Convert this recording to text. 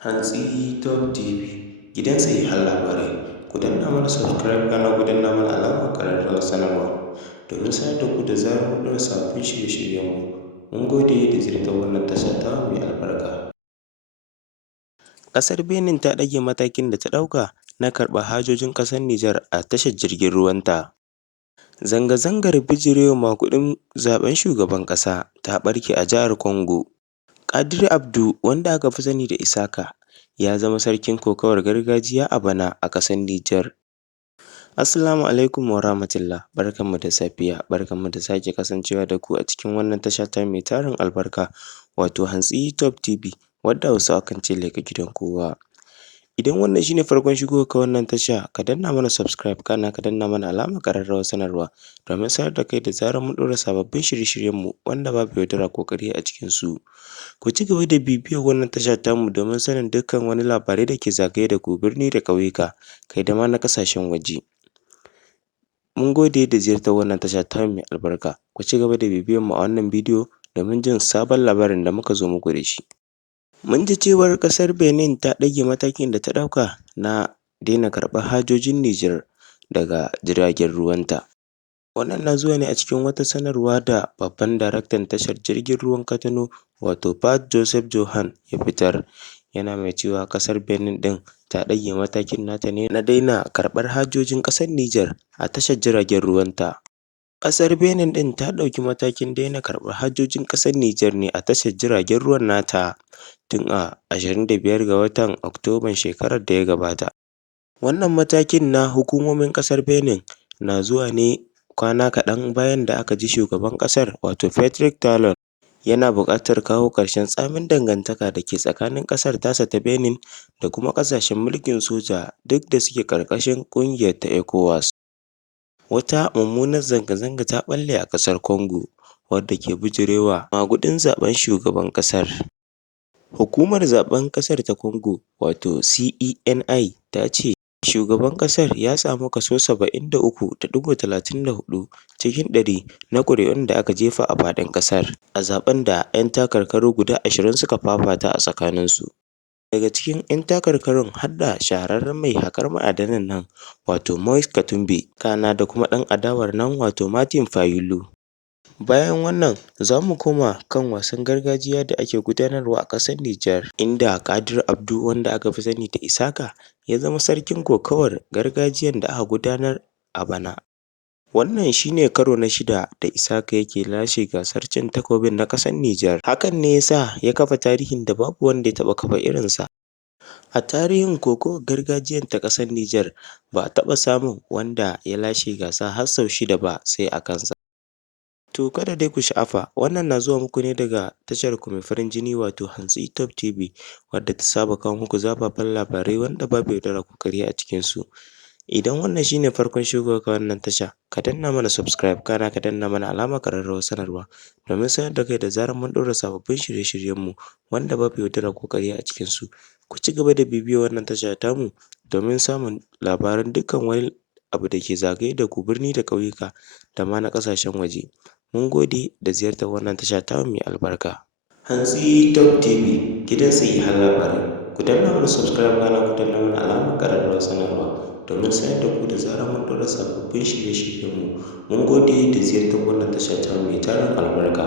Hantsi Top TV, gidan sahihan labarai. Ku danna mana subscribe kana ku danna mana alamar ƙararrawar sanarwa domin sanar da ku da zarar mun ɗora sabbin shirye-shiryenmu. Mun gode da ziyartar wannan tasha tamu mai albarka. Ƙasar Benin ta ɗage matakin da ta ɗauka na karɓar hajojin ƙasar Nijar a tashar jirgin ruwanta. Zanga-zangar bijirewa maguɗin zaɓen shugaban ƙasa ta ɓarke a jihar Congo. Kadiri Abdu, wanda aka fi sani da Isaka, ya zama sarkin kokawar gargajiya a bana a ƙasar Nijar. Assalamu alaikum wa rahmatullah, barkanmu da safiya, barkanmu da sake kasancewa da ku a cikin wannan tasha tamu mai tarin albarka, wato Hantsi Top TV, wadda Hausawa kan ce leƙa gidan kowa. Idan wannan shi ne farkon shigowarka wannan tasha, ka danna mana subscribe kana ka danna mana alamar ƙararrawar sanarwa domin sanar da kai da zarar mun ɗora sababbin shirye-shiryenmu wanda babu yaudara ko ƙarya a cikinsu. Ku ci gaba da bibiyar wannan tasha tamu domin sanin dukkan wani labarai da ke zagaye da ku birni da ƙauyuka, kai da ma na ƙasashen waje. Mun gode da ziyartar wannan tasha tamu mai albarka. Ku ci gaba da bibiyar mu a wannan bidiyo domin jin sabon labarin da muka zo muku da shi. Mun ji cewar ƙasar Benin ta ɗage matakin da ta ɗauka na daina karɓar hajojin Nijar daga jiragen ruwanta. Wannan na zuwa ne a cikin wata sanarwa da babban daraktan tashar jirgin ruwan Kwatano, wato Pat Joseph Johan ya fitar, yana mai cewa ƙasar Benin ɗin ta ɗage matakin nata ne na daina karɓar hajojin ƙasar Nijar a tashar jiragen ruwanta. Ƙasar Benin ɗin ta ɗauki matakin daina karɓar hajojin ƙasar Nijar ne a tashar jiragen ruwan nata tun a 25 ga watan Oktoban shekarar da ya gabata. Wannan matakin na hukumomin ƙasar Benin na zuwa ne kwana kaɗan bayan da aka ji shugaban ƙasar, wato Patrice Talon, yana buƙatar kawo ƙarshen tsamin dangantaka da ke tsakanin ƙasar tasa ta Benin da kuma ƙasashen mulkin soja duk da suke ƙarƙashin ƙungiyar ta ECOWAS. Wata mummunar zanga-zanga ta ɓalle a ƙasar Congo, wadda ke bijirewa maguɗin zaɓen shugaban ƙasar. Hukumar zaɓen ƙasar ta Congo, wato CENI, ta ce shugaban ƙasar ya samu kaso 73.34 cikin ɗari na ƙuri'un da aka jefa a faɗin ƙasar a zaɓen da 'yan takarkaru guda 20 suka fafata a tsakaninsu. Daga cikin 'yan takarkarun har da shahararren mai haƙar ma'adanan nan, wato Moise Katumbi, kana da kuma ɗan adawar nan, wato Martin Fayulu. Bayan wannan, za mu koma kan wasan gargajiya da ake gudanarwa a ƙasar Nijar, inda Kadiri Abdu, wanda aka fi sani da Isaka, ya zama sarkin kokawar gargajiyan da aka gudanar a bana. Wannan shi ne karo na 6 da Isaka yake lashe gasar cin takobin na ƙasar Nijar. Hakan ne ya sa ya kafa tarihin da babu wanda ya taɓa kafa irinsa. A tarihin kokawar gargajiyan ta ƙasar Nijar, ba a taɓa samun wanda ya lashe gasa har sau 6 ba sai a kansa. To kada dai ku sha'afa, wannan na zuwa muku ne daga tasharku mai farin jini, wato Hantsi Top TV, wadda ta saba kawo muku zafafan labarai wanda babu yaudara ko ƙarya a cikinsu. Idan wannan shi ne farkon shigowarka wannan tasha, ka danna mana subscribe kana ka danna mana alamar ƙararrawar sanarwa domin sanar da kai da zarar mun ɗora sababbin shirye-shiryenmu wanda babu yaudara ko ƙarya a cikinsu. Ku ci gaba da bibiyar wannan tasha tamu domin samun labaran dukkan wani abu da ke zagaye da ku birni da ƙauyuka da ma na ƙasashen waje. Mun gode da ziyartar wannan tasha tamu mai albarka. Hantsi Top TV, gidan sahihan labarai. Ku danna mana subscribe kana ku danna mana alamar ƙararrawar sanarwa domin sanar da ku da zarar mun ɗora sababbin shirye-shiryenmu. Mun gode da ziyartar wannan tasha tamu mai tarin albarka.